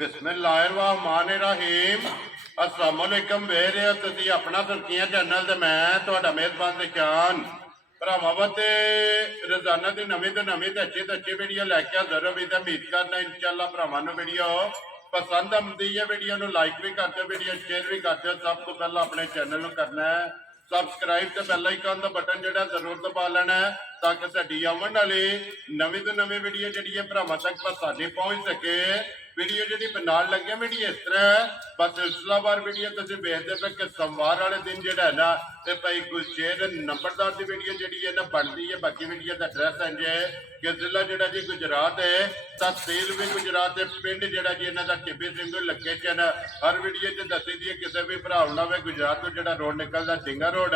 ਬਿਸਮਿਲ੍ਲਾਹਿਰਰਹਿਮਾਨਿਰਰਹੀਮ। अस्सलाम वालेकुम ਵੇਖ ਰਹੇ ਹੋ ਤੁਸੀਂ ਆਪਣਾ ਤੁਰਕੀਆਂ ਚੈਨਲ ਤੇ ਮੈਂ ਤੁਹਾਡਾ ਮੇਜ਼ਬਾਨ ਨਿਸ਼ਾਨ ਭਰਾਵਾਂ ਵਾਸਤੇ ਰੋਜ਼ਾਨਾ ਦੀ ਨਵੀਂ ਤੋਂ ਨਵੀਂ ਤੇ ਅੱਛੀ ਵੀਡੀਓ ਲੈ ਕੇ ਹਾਜ਼ਰ ਹਾਂ। ਵੀ ਤਾਂ ਉਮੀਦ ਕਰਨਾ ਇਨਸ਼ਾਅੱਲਾ ਭਰਾਵਾਂ ਨੂੰ ਵੀਡੀਓ ਪਸੰਦ ਆਉਂਦੀ ਹੈ। ਵੀਡੀਓ ਨੂੰ ਲਾਈਕ ਵੀ ਕਰ ਦਿਓ, ਵੀਡੀਓ ਸ਼ੇਅਰ ਵੀ ਕਰ ਦਿਓ। ਸਭ ਤੋਂ ਪਹਿਲਾਂ ਆਪਣੇ ਚੈਨਲ ਨੂੰ ਕਰਨਾ ਹੈ ਸਬਸਕ੍ਰਾइब ਤੇ ਬੈਲ ਆਈਕਨ ਦਾ ਬਟਨ ਜਿਹੜਾ ਜ਼ਰੂਰ ਦਬਾ ਲੈਣਾ ਹੈ ਤਾਂ ਕਿ ਸਾਡੀ ਆਉਣ ਵਾਲੀ ਨਵੀਂ ਤੋਂ ਨਵੀਂ ਵੀਡੀਓ ਜਿਹੜੀ ਹੈ ਭਰਾਵਾਂ ਤੱਕ ਸਾਡੀ ਪਹੁੰਚ ਸਕੇ। ਵੀਡੀਓ ਜਿਹੜੀ ਬਣਾਉਣ ਲੱਗੇ ਵੀਡੀਓ ਇਸ ਤਰ੍ਹਾਂ ਬਸ ਸਿਲਸਿਲਾਵਾਰ ਵੀਡੀਓ ਤੁਸੀਂ ਵੇਖਦੇ ਪਏ ਕਿ ਸੋਮਵਾਰ ਵਾਲੇ ਦਿਨ ਜਿਹੜਾ ਹੈ ਨਾ ਤੇ ਭਾਈ ਗੁਰਸ਼ੇਰ ਨੰਬਰਦਾਰ ਦੀ ਵੀਡੀਓ ਜਿਹੜੀ ਹੈ ਨਾ ਬਣਦੀ ਹੈ। ਬਾਕੀ ਵੀਡੀਓ ਦਾ ਐਡਰੈਸ ਹੈ ਕਿ ਜ਼ਿਲ੍ਹਾ ਜਿਹੜਾ ਜੀ ਗੁਜਰਾਤ ਹੈ, ਤਹਿਸੀਲ ਵੀ ਗੁਜਰਾਤ ਹੈ, ਪਿੰਡ ਜਿਹੜਾ ਜੀ ਇਹਨਾਂ ਦਾ ਟਿੱਬੀ ਸਿੰਘ ਲੋਕੇਸ਼ਨ ਹਰ ਵੀਡੀਓ 'ਚ ਦੱਸੀ ਦੀ ਹੈ। ਕਿਸੇ ਵੀ ਭਰਾ ਨਾ ਹੋਵੇ ਗੁਜਰਾਤ ਤੋਂ ਜਿਹੜਾ ਰੋਡ ਨਿਕਲਦਾ ਢਿੰਗਾ ਰੋਡ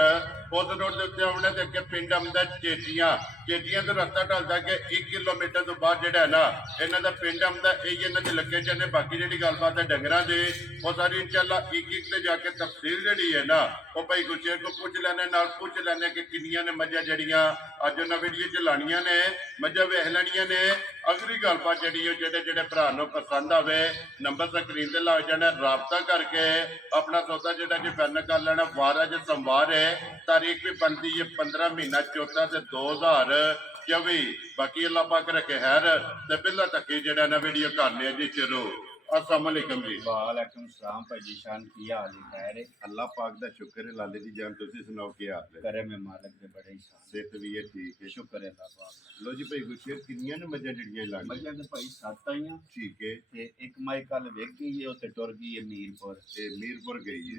ਉਸ ਰੋਡ ਦੇ ਉੱਤੇ ਆਉਣਾ ਤੇ ਅੱਗੇ ਪਿੰਡ ਆਉਂਦਾ ਚੇਟੀਆਂ ਤੋਂ ਰਸਤਾ ਢਲਦਾ ਕਿ 1 ਕਿਲੋਮੀਟਰ ਤੋਂ ਬਾਅਦ ਜਿਹੜਾ ਹੈ ਨਾ ਇਹਨਾਂ ਦਾ ਪਿੰਡ ਆਉਂਦਾ। ਇਹ ਇਹਨਾਂ ਦੀ ਲੋਕੇਸ਼ਨ ਹੈ। ਬਾਕੀ ਜਿਹੜੀ ਗੱਲਬਾਤ ਹੈ ਡੰਗਰਾਂ ਦੀ ਉਹ ਸਾਰੀ ਇਨਸ਼ਾਅੱਲਾ ਇੱਕ ਤੇ ਜਾ ਕੇ ਤਫਸੀਲ ਜਿਹੜੀ ਹੈ ਨਾ ਉਹ ਭਾਈ ਗੁਰਸ਼ੇਰ ਕੋ ਪੁੱਛ ਲੈਣੇ, ਨਾਲ ਪੁੱਛ ਲੈਣੇ ਕਿ ਕਿੰਨੀਆਂ ਨੇ ਮੱਝਾਂ ਜਿਹੜੀਆਂ ਅੱਜ ਉਹਨਾਂ ਵੀਡੀਓ 'ਚ ਲਾਣੀਆਂ ਨੇ, ਮੱਝਾਂ ਵੇਖ ਲੈਣੀਆਂ ਨੇ। ਅਗਲੀ ਗੱਲਬਾਤ ਜਿਹੜੀ ਉਹ ਜਿਹੜੇ ਭਰਾ ਨੂੰ ਪਸੰਦ ਆਵੇ ਨੰਬਰ ਸਕਰੀਨ ਤੇ ਲੱਗ ਜਾਣਾ, ਰਾਬਤਾ ਕਰਕੇ ਆਪਣਾ ਸੌਦਾ ਜਿਹੜਾ ਜੀ ਫਾਈਨਲ ਕਰ ਲੈਣਾ। ਵਾਰ ਅੱਜ ਸੋਮਵਾਰ ਹੈ, ਤਾਰੀਖ ਵੀ ਬਣਦੀ ਹੈ 15 ਮਹੀਨਾ ਚੌਥਾ ਤੇ 2024। ਬਾਕੀ ਅੱਲਾਹ ਪਾਕ ਰੱਖੇ ਖੈਰ ਤੇ ਪਹਿਲਾਂ ਤੱਕ ਜਿਹੜਾ ਨਾ ਵੀਡੀਓ ਕਰਨੇ ਜੀ ਸ਼ੁਰੂ। अस्सलाम वालेकुम जी। वालेकुम सलाम भाई जी शान की हाल है? खैर है अल्लाह पाक दा शुक्र है। लाले दी जान तुसी सुनाओ क्या हाल है? करे में मालिक दे बड़े ही शान सेहत भी है ठीक है, शुक्र है अल्लाह पाक। लो जी भाई गुरशेर किन्नियां ने मज्जां जड़ियां लाग मज्जां ते भाई 7 आईयां ठीक है ते एक माई कल वेख गई है उत्ते टुर गई है मीरपुर ते मीरपुर गई है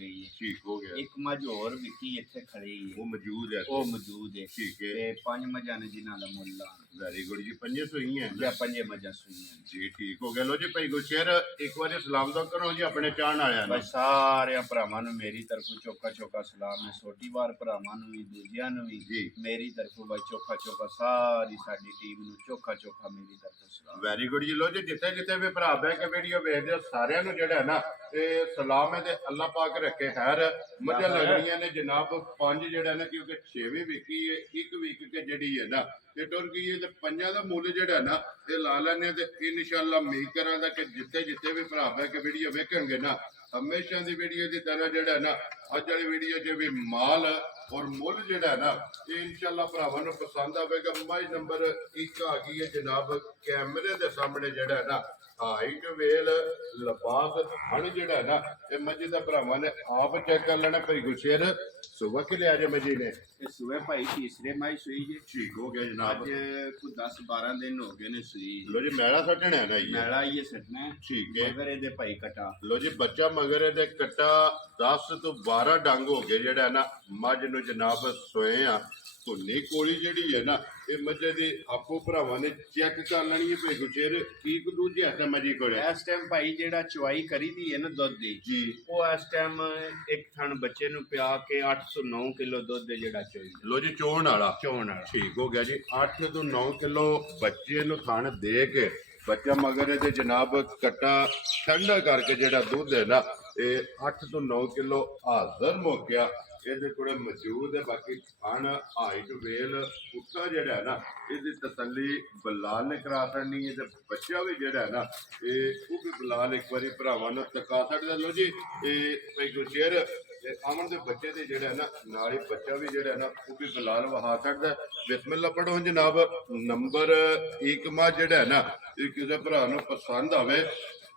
गई है ठीक हो गया। एक मज और विकी इत्थे खड़ी है वो मौजूद है वो मौजूद है ठीक है ते 5 मज्जां ने जिन्हां दा मुल्ल वेरी गुड जी। पंजे सुई हैं या 5 मज्जां सुईयां जी ठीक हो गया। लो जी भाई गुरशेर एक बार सलाम तो करो जी अपने चाहन आया भाई सारे भरावां नूं मेरी तरफों चौका सलाम है। छोटी वार भरावां नूं भी दूजियां नूं भी जी मेरी तरफों भाई चौका सारी साडी टीम नूं चौका मेरी तरफों सलाम। वेरी गुड जी। लो जी जिथे जिथे भी भरा बह के वीडियो वेखदे हो सारियां नूं जिहड़ा है ना ते सलाम है ते अल्लाह पाक रखे खैर। मझां लगणियां ने जनाब 5 जिहड़ा ना क्योंकि 6वीं विकी है, एक वीक के जिहड़ी है ना ते टुर गई है ते 5 दा मुੱਲ जिहड़ा ना ते ला लैने ते इंशाअल्लाह उम्मीद करांगा कि जिथे जिथे भी भरा बह के वीडियो वेखणगे ना हमेशा दी वीडियो की तरह जिहड़ा ना अज वाली वीडियो च भी माल और मुੱਲ जिहड़ा ना ये इंशाअल्लाह भरावां नूं पसंद आवेगा। मझ नंबर 1 आ गई है जनाब कैमरे दे सामने जिहड़ा ना हाइट वेल लिबास हण जिहड़ा ना ये मझ दा भरावां ने आप चेक कर लेना। भाई गुरशेर सुबह के लिया जे मजी ने सुबह भाई तीसरे माई सुई जे ठीक हो गया जनाब। आज कुछ 10-12 दिन हो गए ने सुई। लो जी मैला सटना है ना ये मैला ये सटना है ठीक है। मगर ये भाई कटा लो जी बच्चा मगर ये कट्टा 10 तो 12 डंग हो गए जेड़ा ना मझ नूं जनाब सोए आ। धुनी कोली जिहड़ी है ना ये मझे दी आपो भरावां ने चेक कर लेनी है। भाई गुरशेर ठीक दूजे हथ मजी कोल इस टाइम भाई जेड़ा चवाई करी दी है ना दुध दी जी वो इस टाइम एक थन बच्चे नूं पिया के 8 ਤੋਂ 9 किलो दुध दे जेड़ा चोई। लो जी चोण वाला ठीक हो गया जी। 8 तो 9 किलो बच्चे नूं थन दे के बच्चा मगर ये जनाब कट्टा ठंडा करके जेड़ा दुध है ना ये 8 तो 9 किलो हाजर मुक्या ਇਹਦੇ ਕੋਲੇ ਮੌਜੂਦ ਹੈ। ਬਾਕੀ ਖਾਣ ਹਾਈਟ ਵੇਲ ਉੱਠਾ ਜਿਹੜਾ ਹੈ ਨਾ ਇਹਦੀ ਤਸੱਲੀ ਬਲਾਲ ਨੇ ਕਰਾ ਛੱਡਣੀ ਹੈ ਤੇ ਬੱਚਾ ਵੀ ਜਿਹੜਾ ਹੈ ਨਾ ਇਹ ਉਹ ਵੀ ਬਲਾਲ ਇੱਕ ਵਾਰੀ ਭਰਾਵਾਂ ਨੂੰ ਤਕਾ ਛੱਡਦਾ। ਲੋ ਜੀ ਇਹ ਭਾਈ ਗੁਰਸ਼ੇਰ ਅਮਨ ਦੇ ਬੱਚੇ ਦੇ ਜਿਹੜਾ ਹੈ ਨਾ ਨਾਲ ਹੀ ਬੱਚਾ ਵੀ ਜਿਹੜਾ ਹੈ ਨਾ ਉਹ ਵੀ ਬਲਾਲ ਵਹਾ ਛੱਡਦਾ। ਬਿਸਮਿਲ੍ਲਾ ਪੜੋ ਜਨਾਬ। ਨੰਬਰ 1 ਮਾ ਜਿਹੜਾ ਹੈ ਨਾ ਇਹ ਕਿਸੇ ਭਰਾ ਨੂੰ ਪਸੰਦ ਆਵੇ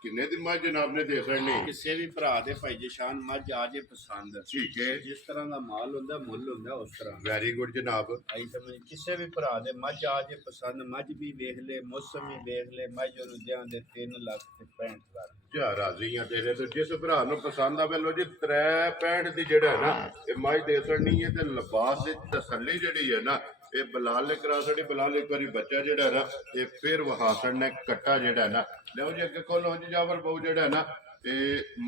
किन्ने दिन मझ जनाब ने दे सकने किसी भी भरा दे भाई जी शान मझ आ जे पसंद ठीक है। जिस तरह का माल होंदा मुੱਲ होंदा उस तरह। वेरी गुड जनाब। आई समझ किसी भी भरा दे मझ आ जे पसंद मझ भी वेख ले मौसम भी वेख ले मझ ओनू देआं दे 3,65,000 जा राजी हां तेरे तो जिस भरा नूं पसंद आवे। लो जी 365 दी जेड़ा है ना ये मझ दे सकनी है ते लिबास दी तसल्ली जेड़ी है ना ये बलाल ने करा छड़ी। बलाल एक बारी बच्चा जेड़ा है ना ये फिर वहा छड़ना कट्टा जेड़ा है ना लो जी अगे खोलो जी जावर बहु जेड़ा है ना ये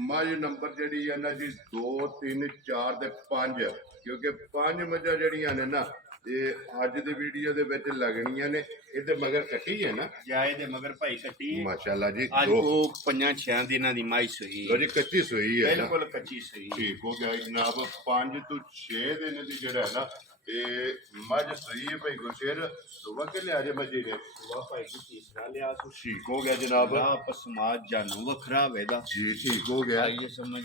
मझ नंबर जेड़ी है ना जी 2 3 4 ते 5 क्योंकि 5 मझां जेड़ियां ने ना ये अज दी वीडियो दे विच लगणियां ने। इहदे मगर कट्टी है ना जाए दे मगर भाई कट्टी है माशाल्लाह जी। आज को 5-6 दिनां दी माई सुई लो जी कच्ची सुई है ना बिल्कुल कच्ची सुई ठीक हो गया जनाब। 5 तो 6 दिन दी जेड़ा है ना ਇਹ ਮੱਝ ਸਹੀ ਹੈ ਭਾਈ ਗੁਰਸ਼ੇਰ ਸੁਬਾ ਕੇ ਲਿਆ ਜੇ ਮੱਝੀ ਨੇ ਵਾਹ ਭਾਈ ਜੀ ਤੀਸਰਾ ਲਿਆ ਸੋ ਠੀਕ ਹੋ ਗਿਆ ਜਨਾਬ ਆਪਸ ਸਮਾਜ ਜਾਨੂ ਵੱਖਰਾ ਵੇਦਾ ਜੀ ਠੀਕ ਹੋ ਗਿਆ ਆਈਏ ਸਮਝ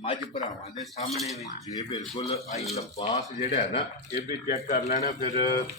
ਮੱਝ ਭਰਾਵਾਂ ਦੇ ਸਾਹਮਣੇ ਵੀ ਜੀ ਬਿਲਕੁਲ ਆਈ ਲਬਾਸ ਜਿਹੜਾ ਹੈ ਨਾ ਇਹ ਵੀ ਚੈੱਕ ਕਰ ਲੈਣਾ ਫਿਰ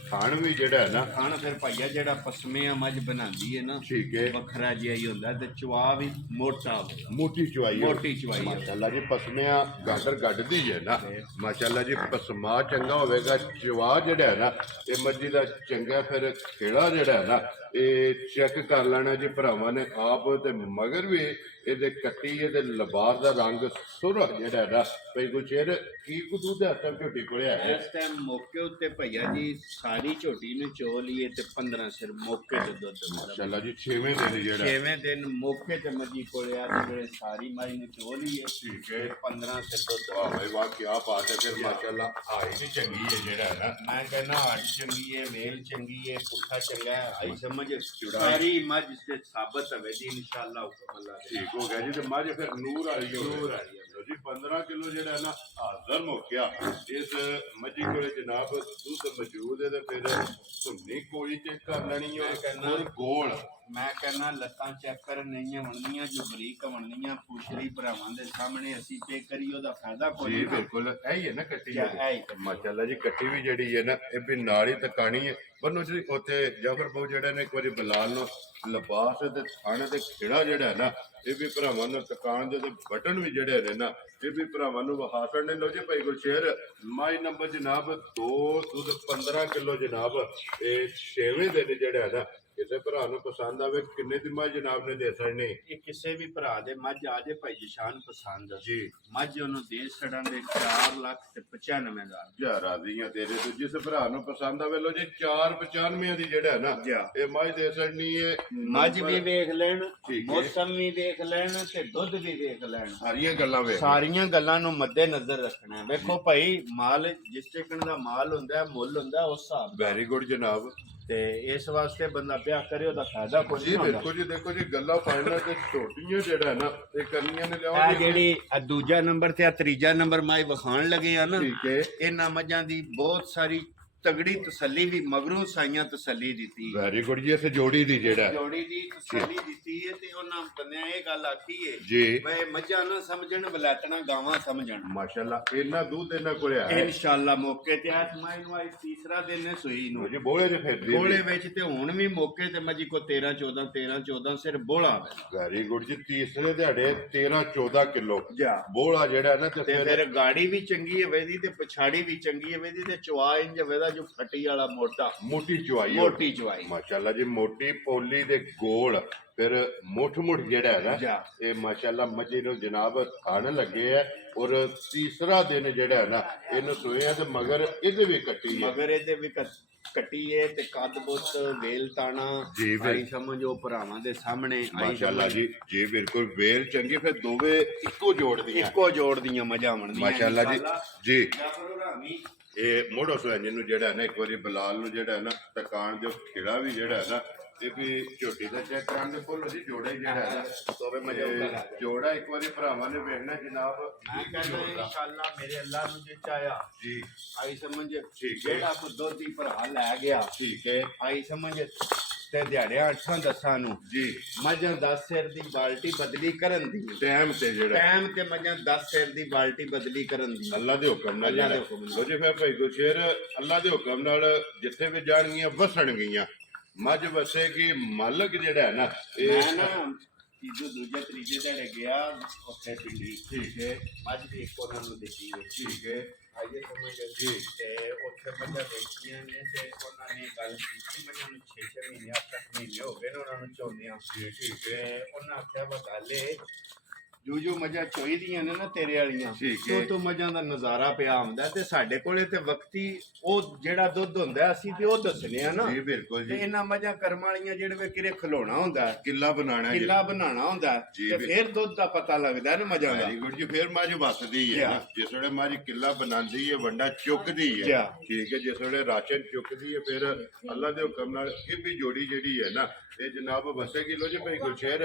ਥਾਣ ਵੀ ਜਿਹੜਾ ਹੈ ਨਾ ਖਾਣ ਫਿਰ ਭਾਈਆ ਜਿਹੜਾ ਪਸਮੇ ਆ ਮੱਝ ਬਣਾਉਂਦੀ ਹੈ ਨਾ ਠੀਕ ਹੈ ਵੱਖਰਾ ਜਿਹਾ ਹੀ ਹੁੰਦਾ ਤੇ ਚਵਾ ਵੀ ਮੋਟਾ ਹੋਵੇ ਮੋਟੀ ਚਵਾਈ ਹੈ। ਮੋਟੀ ਚਵਾਈ ਹੈ। ਮਾਸ਼ਾਅੱਲਾ ਜੀ ਪਸਮਿਆਂ ਗਾਡਰ ਗੱਡਦੀ ਹੈ ਨਾ ਮਾਸ਼ਾਅੱਲਾ ਜੀ ਪਸਮਾ ਚੰਗਾ ਹੋਵੇਗਾ ਚਵਾ ਜਿਹੜਾ ਹੈ ਨਾ ਇਹ ਮੱਝੀ ਦਾ ਚੰਗਾ ਫਿਰ ਖੇੜਾ ਜਿਹੜਾ ਹੈ ਨਾ ਇਹ ਚੈੱਕ ਕਰ ਲੈਣਾ ਜੀ ਭਰਾਵਾਂ ਨੇ ਆਪ ਤੇ ਮਗਰ ਵੀ ਇਹਦੇ ਕੱਟੀ ਇਹਦੇ ਲਿਬਾਸ ਦਾ ਰੰਗ ਸੁਰਖ ਜਿਹੜਾ ਹੈ ਨਾ ਭਈ ਗੁਰਸ਼ੇਰ ਕੀ ਕੁਦੂ ਦੇ ਹੱਥਾਂ ਝੋਟੀ ਕੋਲੇ ਆਇਆ ਇਸ ਟਾਈਮ ਮੌਕੇ ਉੱਤੇ ਭਈਆ ਜੀ ਸਾਰੀ ਝੋਟੀ ਨੂੰ ਚੋ ਲਈਏ ਤੇ 15 ਸਿਰ ਮੌਕੇ ਤੇ ਦੁੱਧ ਮਿਲਦਾ ਮਾਸ਼ਾਅੱਲਾ ਜੀ 6ਵੇਂ ਦਿਨ ਜਿਹੜਾ 6ਵੇਂ ਦਿਨ ਮੌਕੇ ਤੇ ਮੱਝੀ ਕੋਲੇ ਆ ਤੇ ਜਿਹੜੇ ਸਾਰੀ ਮਾਈ ਨੂੰ ਚੋ ਲਈਏ ਠੀਕ ਹੈ 15 ਸਿਰ ਦੁੱਧ ਵਾਹ ਭਾਈ ਵਾਹ ਕੀ ਬਾਤ ਹੈ ਫਿਰ ਮਾਸ਼ਾਅੱਲਾ ਆਈ ਵੀ ਚੰਗੀ ਹੈ ਜਿਹੜਾ ਹੈ ਨਾ ਮੈਂ ਕਹਿੰਦਾ ਹੱਡ ਚੰਗੀ ਹੈ ਵੇਲ ਚੰਗੀ ਹੈ ਪੁੱਠਾ ਚੰਗਾ ਹੈ ਆਈ ਸਮਝ ਸਾਰੀ ਮੱਝ ਤੇ ਸਾਬਤ ਹੋਵੇ ਜੀ ਇਨਸ਼ਾਅੱਲਾ ਹੁਕਮ ਅੱਲਾ ਦੇ ਠੀਕ ਹੋ ਗਿਆ ਜੀ ਤੇ ਮੱਝ ਫਿਰ ਨੂਰ ਵਾਲੀ ਹੋ ਨੂਰ ਵਾਲੀ ਲਓ ਜੀ 15 ਕਿਲੋ ਜਿਹੜਾ ਹੈ ਨਾ ਹਾਜ਼ਰ ਮੁੱਕਿਆ ਇਸ ਮੱਝੀ ਕੋਲੇ ਜਨਾਬ ਦੁੱਧ ਮੌਜੂਦ ਹੈ ਤੇ ਫਿਰ ਧੁੰਨੀ ਕੋਲੀ ਚੈੱਕ ਕਰ ਲੈਣੀ ਮੈਂ ਹੈ ਕਹਿੰਦਾ- ਔਰ ਗੋਲ ਮੈਂ ਕਹਿੰਦਾ ਲੱਤਾਂ ਚੈੱਕ ਕਰਨ ਨਹੀਂ ਵਣਨੀਆਂ ਜੋ ਬਰੀਕ ਵਣਨੀਆਂ ਪੁੱਛਰੀ ਭਰਾਵਾਂ ਦੇ ਸਾਹਮਣੇ ਅਸੀਂ ਤੇ ਕਰੀ ਉਹਦਾ ਫਾਇਦਾ ਕੋਈ ਜੀ ਨਹੀਂ ਬਿਲਕੁਲ ਇਹ ਹੀ ਹੈ ਨਾ ਕੱਟੀ ਕਿਆ ਜਿਹੜੀ। ਇਹ ਹੀ ਕੱਟੀ। ਮਾਸ਼ਾਅੱਲਾ ਜੀ ਕੱਟੀ ਵੀ ਜਿਹੜੀ ਹੈ ਨਾ ਇਹ ਵੀ ਨਾਲ ਹੀ ਤਕਾਣੀ ਹੈ ਬੰਨੋ ਜੀ ਉੱਥੇ ਜਾਫਰ ਬਾਬੂ ਜਿਹੜੇ ਨੇ ਇੱਕ ਵਾਰੀ ਬਲਾਲ ਨੂੰ ਲਿਬਾਸ ਤੇ ਥਣ ਤੇ ਖੇੜਾ ਜਿਹੜਾ ਹੈ ਨਾ ਇਹ ਵੀ ਭਰਾਵਾਂ ਨੂੰ ਤਕਾਣ ਦੇ ਤੇ ਬਟਨ ਵੀ ਜਿਹੜੇ ਨੇ ਨਾ ਇਹ ਵੀ ਭਰਾਵਾਂ ਨੂੰ ਵਹਾਸਣ ਨੇ ਲੋ ਜੀ ਭਾਈ ਗੁਰਸ਼ੇਰ ਮਾਈ ਨੰਬਰ ਜਨਾਬ 2 ਦੁੱਧ 15 ਕਿਲੋ ਜਨਾਬ ਇਹ 6ਵੇਂ ਦਿਨ ਜਿਹੜਾ ਹੈ ਨਾ ਕਿਸੇ ਭਰਾ ਨੂੰ ਪਸੰਦ ਆਵੇ ਕਿੰਨੇ ਦੀ ਮੱਝ ਜਨਾਬ ਨੇ ਦੇ ਸਕਣੀ ਇਹ ਕਿਸੇ ਵੀ ਭਰਾ ਦੇ ਮੱਝ ਆ ਜੇ ਭਾਈ ਜਸ਼ਾਨ ਪਸੰਦ ਜੀ ਮੱਝ ਉਹਨੂੰ ਦੇ ਛੜਾਂ ਦੇ 4 ਲੱਖ ਤੇ 95,000 ਜਾ ਰਾਜ਼ੀਆਂ ਤੇਰੇ ਤੋਂ ਜਿਸ ਭਰਾ ਨੂੰ ਪਸੰਦ ਆਵੇ ਲੋ ਜੀ 495 ਦੀ ਜਿਹੜਾ ਹੈ ਨਾ ਜਾ। ਇਹ ਮੱਝ ਦੇ ਸਕਣੀ ਹੈ ਮੱਝ ਵੀ ਵੇਖ ਲੈਣ ਠੀਕ ਹੈ। ਮੌਸਮ ਵੀ ਵੇਖ ਲੈਣ ਤੇ ਦੁੱਧ ਵੀ ਵੇਖ ਲੈਣ ਸਾਰੀਆਂ ਗੱਲਾਂ ਵੇਖ ਸਾਰੀਆਂ ਗੱਲਾਂ ਨੂੰ ਮੱਦੇ ਨਜ਼ਰ ਰੱਖਣਾ ਹੈ। ਵੇਖੋ ਭਾਈ ਮਾਲ ਜਿਸ ਚਿਕਨ ਦਾ ਮਾਲ ਹੁੰਦਾ ਹੈ, ਮੁੱਲ ਹੁੰਦਾ ਹੈ, ਉਸ ਹਿਸਾਬ ਦਾ ਵੈਰੀ ਗੁੱਡ ਜਨਾਬ ਤੇ ਇਸ ਵਾਸਤੇ ਬੰਦਾ ਵਿਆਹ ਕਰੇ ਉਹਦਾ ਫਾਇਦਾ ਕੋਈ ਜੀ ਨਹੀਂ ਹੁੰਦਾ ਬਿਲਕੁਲ ਜੀ ਦੇਖੋ ਜੀ ਗੱਲਾਂ ਫਾਈਨਲ ਤੇ ਛੋਟੀਆਂ ਜਿਹੜਾ ਹੈ ਨਾ ਇਹ ਕਰਨੀਆਂ ਨੇ ਇਹ ਲਿਆਓ ਜਿਹੜੀ ਆਹ ਦੂਜਾ ਨੰਬਰ ਤੇ ਆ ਤੀਜਾ ਨੰਬਰ ਮਾਈ ਵਿਖਾਣ ਲੱਗੇ ਆ ਨਾ ਠੀਕ ਹੈ ਇਹਨਾਂ ਮੱਝਾਂ ਦੀ ਬਹੁਤ ਸਾਰੀ ਤਗੜੀ ਤਸੱਲੀ ਵੀ ਮਗਰੋਂ ਸਾਈਆਂ ਤਸੱਲੀ ਦਿੱਤੀ ਵੈਰੀ ਗੁੱਡ ਜੀ ਇਸ ਜੋੜੀ ਦੀ ਜਿਹੜਾ ਹੈ। ਜੋੜੀ ਦੀ ਤਸੱਲੀ ਦਿੱਤੀ ਹੈ ਤੇ ਉਹਨਾਂ ਬੰਦਿਆਂ ਇਹ ਗੱਲ ਆਖੀ ਹੈ ਜੀ ਵੇ ਮੱਝਾਂ ਨਾ ਸਮਝਣ ਬਲੈਤਣਾ ਗਾਵਾਂ ਸਮਝਣ ਮਾਸ਼ਾਅੱਲਾ ਇਹਨਾਂ ਦੁੱਧ ਇਹਨਾਂ ਕੋਲੇ ਆ ਇਨਸ਼ਾਅੱਲਾ ਮੌਕੇ ਤੇ ਅੱਜ ਮਾਈ ਨੂੰ ਆਈ ਤੀਸਰਾ ਦਿਨ ਹੈ ਸੂਈ ਨੂੰ ਜੀ ਬੋਲੇ ਜੇ ਫਿਰ ਬੋਲੇ ਵਿੱਚ ਤੇ ਹੁਣ ਵੀ ਮੌਕੇ ਤੇ ਮੱਜੀ ਕੋ 13 14 ਸਿਰ ਬੋਲਾ ਵੇ ਵੈਰੀ ਗੁੱਡ ਜੀ ਤੀਸਰੇ ਦਿਹਾੜੇ 13 14 ਕਿਲੋ ਜਾ ਬੋਲਾ ਜਿਹੜਾ ਹੈ ਨਾ ਤੇ ਤੇ ਫਿਰ ਫਿਰ ਗਾੜੀ ਵੀ ਚੰਗੀ ਹੈ ਵੇਦੀ ਤੇ ਪਛਾੜੀ ਵੀ ਚੰਗੀ ਹੈ ਵੇਦੀ ਤੇ ਚਵਾ ਇੰਜ ਵੇਦਾ ਜੋ ਫੱਟੀ ਵਾਲਾ ਮੋਟਾ ਮੋਟੀ ਚਵਾਈ ਮੋਟੀ ਚਵਾਈ ਮਾਸ਼ਾਅੱਲਾ ਜੀ ਮੋਟੀ ਪੋਲੀ ਦੇ ਗੋਲ ਫਿਰ ਮੁੱਠ ਜਿਹੜਾ ਹੈ ਨਾ ਜਾ। ਇਹ ਮਾਸ਼ਾਅੱਲਾ ਮੱਝੀ ਨੂੰ ਜਨਾਬ ਖਾਣ ਲੱਗੇ ਹੈ ਔਰ ਤੀਸਰਾ ਦਿਨ ਜਿਹੜਾ ਹੈ ਨਾ ਇਹਨੂੰ ਸੋਇਆ ਤੇ ਮਗਰ ਇਹਦੇ ਵੀ ਕੱਟੀ ਹੈ ਮਗਰ ਇਹਦੇ ਵੀ ਕੱਟੀ ਹੈ ਤੇ ਕੱਦ ਬੁੱਤ ਵੇਲ ਤਾਣਾ ਜੀ ਵੀ। ਆਈ ਸਮਝੋ ਭਰਾਵਾਂ ਦੇ ਸਾਹਮਣੇ ਆਈ ਮਾਸ਼ਾਅੱਲਾ ਜੀ ਜੀ ਬਿਲਕੁਲ ਵੇਲ ਚੰਗੀ ਫਿਰ ਦੋਵੇਂ ਇੱਕੋ ਜੋੜ ਦੀਆਂ ਇੱਕੋ ਜੋੜ ਦੀਆਂ ਮੱਝਾਂ ਬਣਦੀਆਂ ਮਾਸ਼ਾਅੱਲਾ ਜੀ ਜੀ ਜਾਫਰ ਰਾਮੀ ਇਹ ਮੋੜੋ ਸੁਹੰਜਨ ਨੂੰ ਜਿਹੜਾ ਹੈ ਨਾ ਇੱਕ ਵਾਰੀ ਬਲਾਲ ਨੂੰ ਜਿਹੜਾ ਹੈ ਨਾ ਤਕਾਨ ਦੇ ਖੇੜਾ ਵੀ ਜਿਹੜਾ ਹੈ ਨਾ ਇਹ ਵੀ ਝੋਟੀ ਦਾ ਚੈੱਕ ਕਰਨ ਦੇ ਫੁੱਲ ਉਹਦੀ ਜੋੜਾ ਹੀ ਜਿਹੜਾ ਹੈ ਨਾ ਤੋਵੇ ਮਜ਼ਾ ਆਉਂਦਾ ਜੋੜਾ ਇੱਕ ਵਾਰੀ ਭਰਾਵਾਂ ਨੇ ਵੇਖਣਾ ਜਨਾਬ ਮੈਂ ਕਹਿੰਦਾ ਇਨਸ਼ਾਅੱਲਾ ਮੇਰੇ ਅੱਲਾਹ ਨੂੰ ਜੇ ਚਾਹਿਆ ਜੀ ਆਈ ਸਮਝ ਠੀਕ ਹੈ। ਜਿਹੜਾ ਕੋ ਦੋਧੀ ਭਰਾ ਲੈ ਗਿਆ ਠੀਕ ਹੈ ਆਈ ਸਮਝ ਤੇ ਦਿਹਾੜਿਆਂ 8-10 ਨੂੰ ਜੀ ਮੱਝਾਂ 10 ਸਿਰ ਦੀ ਬਾਲਟੀ ਬਦਲੀ ਕਰਨ ਦੀ ਟਾਈਮ ਤੇ ਜਿਹੜਾ ਟਾਈਮ ਤੇ ਮੱਝਾਂ 10 ਸਿਰ ਦੀ ਬਾਲਟੀ ਬਦਲੀ ਕਰਨ ਦੀ ਅੱਲਾ ਦੇ ਹੁਕਮ ਨਾਲ ਅੱਲਾ ਦੇ ਜਿਹੜਾ। ਹੁਕਮ ਨਾਲ। ਲੋ ਜੀ ਫਿਰ ਭਾਈ ਗੁਰਸ਼ੇਰ ਅੱਲਾ ਦੇ ਹੁਕਮ ਨਾਲ ਜਿੱਥੇ ਵੀ ਜਾਣਗੀਆਂ ਵਸਣਗੀਆਂ ਮੱਝ ਵਸੇਗੀ ਮਾਲਕ ਜਿਹੜਾ ਹੈ ਨਾ ਮੈਂ ਨਾ ਤੀਜੇ ਦੂਜੇ ਤੀਜੇ ਦਿਹਾੜੇ ਗਿਆ ਉੱਥੇ ਪਿੰਡੀ ਠੀਕ ਹੈ ਮੱਝ ਦੀ ਇੱਕ ਉਹਨਾਂ ਨੂੰ ਦਿੱਤੀ ਹੈ ਠੀਕ ਹੈ ਆਈਏ ਸਮਝ ਜੀ ਤੇ ਉੱਥੇ ਮੱਝਾਂ ਵੇਚੀਆਂ ਨੇ ਤੇ ਉਹਨਾਂ ਨੇ ਗੱਲ ਕੀਤੀ ਮੱਝਾਂ ਨੂੰ 6 ਮਹੀਨੇ 8 ਮਹੀਨੇ ਹੋ ਗਏ ਨੇ ਉਹਨਾਂ ਨੂੰ ਚੋਂਦਿਆਂ ਠੀਕ ਤੇ ਹੈ ਉਹਨਾਂ ਆਖਿਆ ਵਾ ਗੱਲ ਏ ਜੋ ਮੱਝਾਂ ਚੋਈ ਦੀਆਂ ਨੇ ਨਾ ਤੇਰੇ ਵਾਲੀਆਂ ਠੀਕ ਹੈ। ਤੋਂ ਮੱਝਾਂ ਦਾ ਨਜ਼ਾਰਾ ਪਿਆ ਹੁੰਦਾ ਤੇ ਸਾਡੇ ਕੋਲੇ ਤੇ ਵਕਤੀ ਉਹ ਜਿਹੜਾ ਦੁੱਧ ਹੁੰਦਾ ਅਸੀਂ ਤੇ ਉਹ ਦੱਸਨੇ ਆ ਨਾ ਜੀ ਬਿਲਕੁਲ ਤੇ ਜੀ ਇਹਨਾਂ ਮੱਝਾਂ ਕਰਮ ਵਾਲੀਆਂ ਜਿਹੜੇ ਕਿਰੇ ਖਲੋਣਾ ਹੁੰਦਾ ਹੈ, ਕਿੱਲਾ ਬਣਾਣਾ ਹੈ ਕਿੱਲਾ ਬਣਾਉਣਾ ਹੁੰਦਾ ਹੈ, ਜੀ, ਤੇ ਵੀ- ਫਿਰ ਦੁੱਧ ਦਾ ਪਤਾ ਲੱਗਦਾ ਨਾ ਮੱਝਾਂ ਦਾ ਵੈਰੀ ਗੁੱਡ ਜੀ ਫਿਰ ਮੱਝ ਵਸਦੀ ਹੈ ਨਾ। ਜਿਸ ਵੇਲੇ ਮੱਝ ਕਿੱਲਾ ਬਣਾਉਂਦੀ ਹੈ ਵੰਡਾ ਚੁੱਕਦੀ ਹੈ ਜਾ। ਠੀਕ ਹੈ ਜਿਸ ਵੇਲੇ ਰਾਸ਼ਨ ਚੁੱਕਦੀ ਹੈ ਫਿਰ ਅੱਲਾ ਦੇ ਹੁਕਮ ਨਾਲ ਇਹ ਵੀ ਜੋੜੀ ਜਿਹੜੀ ਹੈ ਨਾ ਇਹ ਜਨਾਬ ਵਸੇਗੀ ਲੋ ਜੀ ਭਾਈ ਗੁਰਸ਼ੇਰ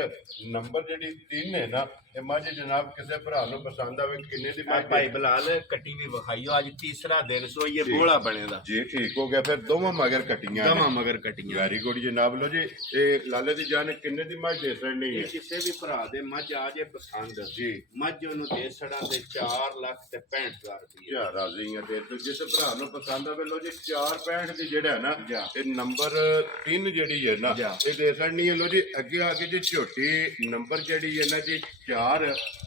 ਨੰਬਰ ਜਿਹੜੀ 3 ਹੈ ਨਾ ਇਹ ਮੱਝ ਜਨਾਬ ਕਿਸੇ ਭਰਾ ਨੂੰ ਪਸੰਦ ਆਵੇ ਕਿੰਨੇ ਦੀ ਆ ਮੱਝ ਭਾਈ ਬਲਾਲ ਕੱਟੀ ਵੀ ਵਿਖਾਈਓ ਅੱਜ ਤੀਸਰਾ ਦਿਨ ਸੋ ਇਹ ਬੋਲਾ ਬਣੇਦਾ ਜੀ ਠੀਕ ਹੋ ਗਿਆ ਫਿਰ ਦੋਵਾਂ ਮਗਰ ਕੱਟੀਆਂ ਨੇ। ਦਮਾ ਮਗਰ ਕੱਟੀਆਂ ਵੈਰੀ ਗੁੱਡ ਜਨਾਬ ਲੋ ਜੀ ਇਹ ਲਾਲੇ ਦੀ ਜਾਨ ਕਿੰਨੇ ਦੀ ਮੱਝ ਦੇ ਸਕਣੀ ਇਹ ਹੈ ਕਿਸੇ ਵੀ ਭਰਾ ਦੇ ਮੱਝ ਆ ਜੇ ਪਸੰਦ ਜੀ ਮੱਝ ਉਹਨੂੰ ਦੇ ਛੜਾ ਦੇ 4 ਲੱਖ ਤੇ 65,000 ਰੁਪਏ ਯਾ ਰਾਜ਼ੀ ਆ ਤੇ ਜਿਸ ਭਰਾ ਨੂੰ ਪਸੰਦ ਆਵੇ ਲੋ ਜੀ 465 ਦੀ ਜਿਹੜਾ ਹੈ ਨਾ ਜਾ। ਇਹ ਨੰਬਰ 3 ਜਿਹੜੀ ਹੈ ਨਾ ਜਾ। ਇਹ ਦੇ ਸਕਣੀ ਹੈ ਲੋ ਜੀ ਅੱਗੇ ਆ ਕੇ ਜੀ ਝੋਟੀ ਨੰਬਰ ਜਿਹੜੀ ਹੈ ਨਾ ਜੀ 4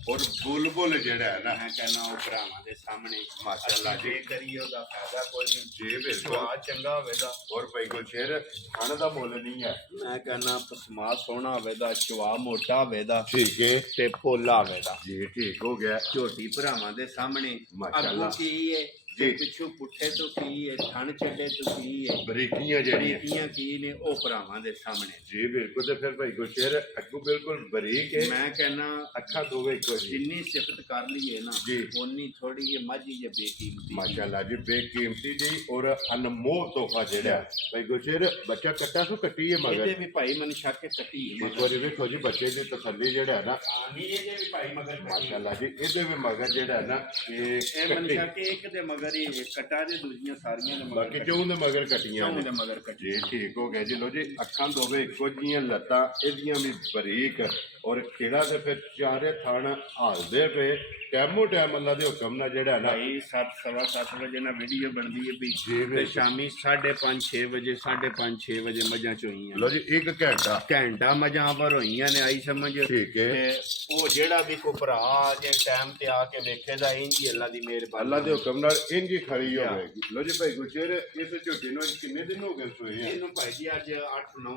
ਔਰ ਬੁਲਬੁਲ ਜਿਹੜਾ ਹੈ ਨਾ ਮੈਂ ਕਹਿੰਦਾ ਉਹ ਭਰਾਵਾਂ ਦੇ ਸਾਹਮਣੇ ਮਾਸ਼ਾਅੱਲਾ ਜੀ। ਜੇ ਕਰੀਏ ਉਹਦਾ ਫਾਇਦਾ ਕੋਈ ਨਹੀਂ ਜੀ ਬਿਲਕੁਲ ਸੁਆ ਚੰਗਾ ਹੋਵੇਗਾ ਔਰ ਭਾਈ ਗੁਲਸ਼ੇਰ ਖਾਣ ਦਾ ਮੁੱਲ ਨਹੀਂ ਹੈ ਮੈਂ ਕਹਿੰਦਾ ਪਸਮਾ ਸੋਹਣਾ ਹੋਵੇਗਾ ਚਵਾ ਮੋਟਾ ਹੋਵੇਗਾ ਠੀਕ ਹੈ ਤੇ ਪੋਲਾ ਹੋਵੇਗਾ ਜੀ ਠੀਕ ਹੋ ਗਿਆ ਝੋਟੀ ਭਰਾਵਾਂ ਦੇ ਸਾਹਮਣੇ ਮਾਸ਼ਾਅੱਲਾ। ਅੱਗੋਂ ਕੀ ਹੈ ਜੀ। ਪਿੱਛੋਂ ਪੁੱਠੇ ਤੋਂ ਕੀ ਹੈ ਥਣ ਚੱਡੇ ਤੋਂ ਕੀ ਹੈ ਬਰੀਕੀਆਂ ਜਿਹੜੀਆਂ ਬਰੀਕੀਆਂ ਕੀ ਨੇ ਉਹ ਭਰਾਵਾਂ ਦੇ ਸਾਹਮਣੇ ਜੀ ਬਿਲਕੁਲ ਤੇ ਫਿਰ ਭਾਈ ਗੁਲਸ਼ੇਰ ਅੱਗੋਂ ਬਿਲਕੁਲ ਬਰੀਕ ਹੈ ਮੈਂ ਕਹਿੰਦਾ ਅੱਖਾਂ ਦੋਵੇਂ ਇੱਕੋ ਜੀ ਜਿੰਨੀ ਸਿਫਤ ਕਰ ਲਈਏ ਨਾ ਜੀ। ਉਨੀ ਥੋੜੀ ਜਿਹੀ ਮਾਝੀ ਜੇ ਬੇਕੀਮਤੀ ਮਾਸ਼ਾਅੱਲਾ ਜੀ ਬੇਕੀਮਤੀ ਜੀ ਔਰ ਅਨਮੋਲ ਤੋਹਫਾ ਜਿਹੜਾ ਹੈ। ਭਾਈ ਗੁਲਸ਼ੇਰ ਬੱਚਾ ਕੱਟਾ ਸੋ ਕੱਟੀ ਹੈ ਮਗਰ ਇਹਦੇ ਵੀ ਭਾਈ ਮਨ ਸ਼ੱਕ ਕੇ ਕੱਟੀ ਹੈ ਇੱਕ ਵਾਰੀ ਵੇਖੋ ਜੀ ਬੱਚੇ ਦੀ ਤਸੱਲੀ ਜਿਹੜਾ ਹੈ ਨਾ ਨਹੀਂ ਇਹਦੇ ਵੀ ਭਾਈ ਮਗਰ ਕੱਟੀ ਮਾਸ਼ਾਅੱਲਾ ਜੀ ਇਹਦੇ ਵੀ ਮਗਰ ਜਿਹੜਾ ਹੈ ਨਾ ਇਹ ਮਨ ਕੱਟੀ ਸ਼ੱਕ ਕੇ ਇੱਕ ਦੇ ਮਗਰ ਹੀ ਕਟਾ ਦੇ ਦੂਜੀਆਂ ਸਾਰੀਆਂ ਦੇ ਮਗਰ ਬਾਕੀ ਚੋਂ ਦੇ ਮਗਰ ਕੱਟੀਆਂ ਚੌਂ ਨੇ ਦੇ ਮਗਰ ਕੱਟੀ ਜੀ ਠੀਕ ਹੋ ਗਿਆ ਜੀ ਲੋ ਜੀ ਅੱਖਾਂ ਦੋਵੇਂ ਇੱਕੋ ਜੀਆਂ ਲੱਤਾਂ ਇਹਦੀਆਂ ਵੀ ਬਰੀਕ ਔਰ ਖੇੜਾ ਤੇ ਫਿਰ ਚਾਰੇ ਥਣ ਹਾਲਦੇ ਪਏ ਟੈਮੋ ਟੈਮ ਅੱਲਾ ਦੇ ਹੁਕਮ ਨਾਲ ਜਿਹੜਾ ਹੈ ਨਾ ਭਾਈ 7:15 ਵਜੇ ਨਾਲ ਵੀਡੀਓ ਬਣਦੀ ਹੈ ਵੀ ਜੀ ਤੇ ਬਿਲਕੁਲ। ਸ਼ਾਮੀ 5:30 6 ਵਜੇ 5:30 6 ਵਜੇ ਮੱਝਾਂ ਚੋਈਆਂ ਲੋ ਜੀ 1 ਘੰਟਾ ਘੰਟਾ ਮੱਝਾਂ ਪਰ ਹੋਈਆਂ ਨੇ ਆਈ ਸਮਝ ਠੀਕ ਹੈ। ਤੇ ਉਹ ਜਿਹੜਾ ਵੀ ਕੋ ਭਰਾ ਜੇ ਟਾਈਮ ਤੇ ਆ ਕੇ ਵੇਖੇਦਾ ਇੰਜ ਹੀ ਅੱਲਾ ਦੀ ਮਿਹਰਬਾਨੀ ਅੱਲਾ ਦੇ ਹੁਕਮ ਨਾਲ ਇੰਜ ਹੀ ਖੜੀ ਹੋਵੇਗੀ ਲੋ ਜੀ ਭਾਈ ਗੁਰਸ਼ੇਰ ਇਸ ਝੋਟੀ ਨੂੰ ਅੱਜ ਕਿੰਨੇ ਦਿਨ ਹੋ ਗਏ ਸੋਏ ਆ ਇਹਨੂੰ ਭਾਈ ਜੀ ਅੱਜ 8-9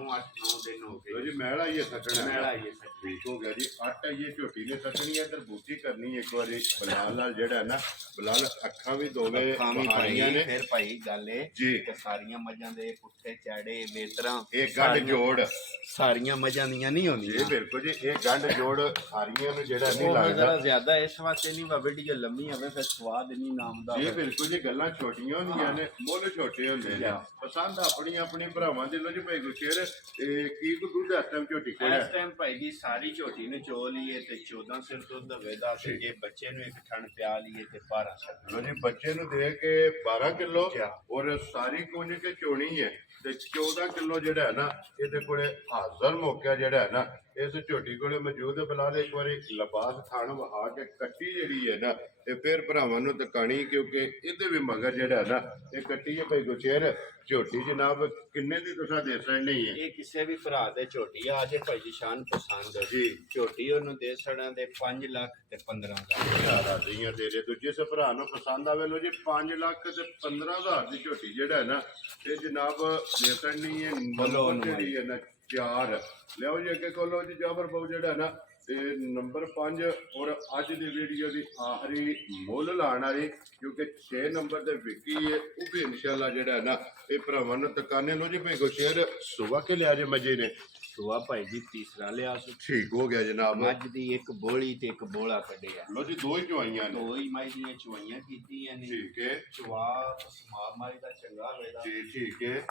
ਦਿਨ ਹੋ ਲੋ ਗਏ ਜੀ ਮਹਿਲਾ ਹੀ ਸੱਟਣਾ ਮੈਲਾ ਹੀ ਹੈ ਸੱਚੀ। ਠੀਕ ਹੋ ਗਿਆ ਜੀ ਆਟਾ ਇਹ ਝੋਟੀ ਨੇ ਸੱਟਣੀ ਹੈ ਤੇ ਬੂਟੀ ਕਰਨੀ ਹੈ ਇੱਕ ਵਾਰੀ ਬਲਾਲ ਨਾਲ ਜਿਹੜਾ ਹੈ ਨਾ ਬਲਾਲ ਅੱਖਾਂ ਵੀ ਦੋਵੇਂ ਅੱਖਾਂ ਵੀ ਬਹਾਰੀਆਂ ਭਾਈ ਨੇ ਫਿਰ ਭਾਈ ਗੱਲ ਏ ਜੀ। ਕਿ ਸਾਰੀਆਂ ਮੱਝਾਂ ਦੇ ਪੁੱਠੇ ਚਾੜੇ ਵੇਤਰਾਂ ਇਹ ਗੰਢ ਜੋੜ ਸਾਰੀਆਂ ਮੱਝਾਂ ਦੀਆਂ ਨਹੀਂ ਇਹ ਹੁੰਦੀਆਂ ਬਿਲਕੁਲ ਜੀ ਇਹ ਗੰਢ ਜੋੜ ਸਾਰੀਆਂ ਨੂੰ ਜਿਹੜਾ ਨਹੀਂ ਉਹ ਲੱਗਦਾ ਜ਼ਰਾ ਜ਼ਿਆਦਾ ਇਸ ਵਾਸਤੇ ਨਹੀਂ ਵਾ ਵੀਡੀਓ ਲੰਮੀ ਹੋਵੇ ਫਿਰ ਸਵਾਦ ਨਹੀਂ ਨਾਮ ਦਾ ਇਹ ਬਿਲਕੁਲ ਜੀ ਗੱਲਾਂ ਛੋਟੀਆਂ ਹੁੰਦੀਆਂ ਨੇ ਮੁੱਲ ਛੋਟੇ ਹੁੰਦੇ ਨੇ ਪਸੰਦ ਆਪਣੀ ਆਪਣੀ ਭਰਾਵਾਂ ਦੇ ਲੋ ਜੀ ਭਾਈ ਗੁਰਸ਼ੇਰ ਇਹ ਕੀ ਕੋ ਦੁੱਧ ਇਸ ਟਾਈਮ ਝੋਟੀ ਕੋਲ ਇਸ ਹੈ ਟਾਈਮ ਭਾਈ ਜੀ ਸਾਰੀ ਝੋਟੀ ਨੂੰ ਚੋ ਲਈਏ ਤੇ 14 ਸਿਰ ਦੁੱਧ ਹੋਵੇਗਾ ਤੇ ਜੇ ਬੱਚੇ ਨੂੰ ਇੱਕ ਠਣ ਪਿਆ ਲਈਏ ਤੇ 12 ਸਿਰ ਲੋ ਜੀ ਬੱਚੇ ਨੂੰ ਦੇ ਕੇ 12 ਕਿਲੋ ਔਰ ਸਾਰੀ ਕੁੰਝ ਕੇ ਚੋਣੀ ਹੈ ਤੇ 14 ਕਿਲੋ ਜਿਹੜਾ ਹੈ ਨਾ ਇਹਦੇ ਕੋਲੇ ਹਾਜ਼ਰ ਮੌਕਾ ਜਿਹੜਾ ਹੈ ਨਾ ਇਸ ਝੋਟੀ ਕੋਲੇ ਮੌਜੂਦ ਹੈ ਬਲਾ ਦੇ ਇੱਕ ਵਾਰੀ ਲਿਬਾਸ ਥਾਣ ਵਹਾ ਕੇ ਕੱਟੀ ਜਿਹੜੀ ਹੈ ਨਾ ਇਹ ਫਿਰ ਭਰਾਵਾਂ ਨੂੰ ਤਕਾਣੀ ਕਿਉਂਕਿ ਇਹਦੇ ਵੀ ਮਗਰ ਜਿਹੜਾ ਹੈ ਨਾ ਇਹ ਕੱਟੀ ਹੈ ਭਾਈ ਗੁਰਸ਼ੇਰ ਝੋਟੀ ਜਨਾਬ ਕਿੰਨੇ ਦੀ ਤੁਸੀਂ ਦੇ ਸਕਣੀ ਹੈ ਇਹ ਕਿਸੇ ਵੀ ਭਰਾ ਦੇ ਝੋਟੀ ਆ ਜੇ ਭਾਈ ਜੀ ਸ਼ਾਨ ਪਸੰਦ ਜੀ ਝੋਟੀ ਉਹਨੂੰ ਦੇ ਸੜਾਂ ਦੇ 5 ਲੱਖ ਤੇ 15,000 ਰਾਜ਼ੀਆਂ ਤੇਰੇ ਤੋਂ ਜਿਸ ਭਰਾ ਨੂੰ ਪਸੰਦ ਆਵੇ ਲੋ ਜੀ 5 ਲੱਖ ਤੇ 15,000 ਦੀ ਝੋਟੀ ਜਿਹੜਾ ਹੈ ਨਾ ਇਹ ਜਨਾਬ ਦੇ ਸਕਣੀ ਹੈ ਨੰਬਰ ਜਿਹੜੀ ਹੈ ਨਾ 4 ਲਿਆਓ ਜੀ ਅੱਗੇ ਕੋਲੋ ਜੀ ਜਾਬਰ ਬਾਬੂ ਜਿਹੜਾ ਹੈ ਨਾ ਇਹ ਨੰਬਰ 5 ਔਰ ਅੱਜ ਦੀ ਵੀਡੀਓ ਦੀ ਆਖਰੀ ਮੁੱਲ ਲਾਣ ਵਾਲੀ ਕਿਉਂਕਿ 6 ਨੰਬਰ ਤੇ ਵਿਕੀ ਹੈ ਉਹ ਵੀ ਇਨਸ਼ਾਅੱਲਾ ਜਿਹੜਾ ਹੈ ਨਾ ਇਹ ਭਰਾਵਾਂ ਨੂੰ ਤਕਾਨੇ ਲੋ ਜੀ ਭਾਈ ਗੁਰਸ਼ੇਰ ਸੁਬਾ ਕੇ ਲਿਆ ਜੇ ਮਜੇ ਨੇ ਸੁਆ ਭਾਈ ਜੀ ਤੀਸਰਾ ਲਿਆ ਸੀ ਠੀਕ ਹੋ ਗਿਆ ਜਨਾਬ ਮੱਝ ਦੀ ਇੱਕ ਬੋਲੀ ਤੇ ਇੱਕ ਬੋਲਾ ਕੱਢਿਆ ਲੋ ਜੀ ਦੋ ਹੀ ਚਵਾਈਆਂ ਨੇ ਦੋ ਹੀ ਮਾਈ ਦੀਆਂ ਚੁਆਈਆਂ ਕੀਤੀਆਂ ਨੇ ਠੀਕ ਹੈ ਚਵਾ ਸਮਾਰ ਮਾਈ ਦਾ ਚੰਗਾ ਹੋਵੇਗਾ ਜੀ ਠੀਕ ਹੈ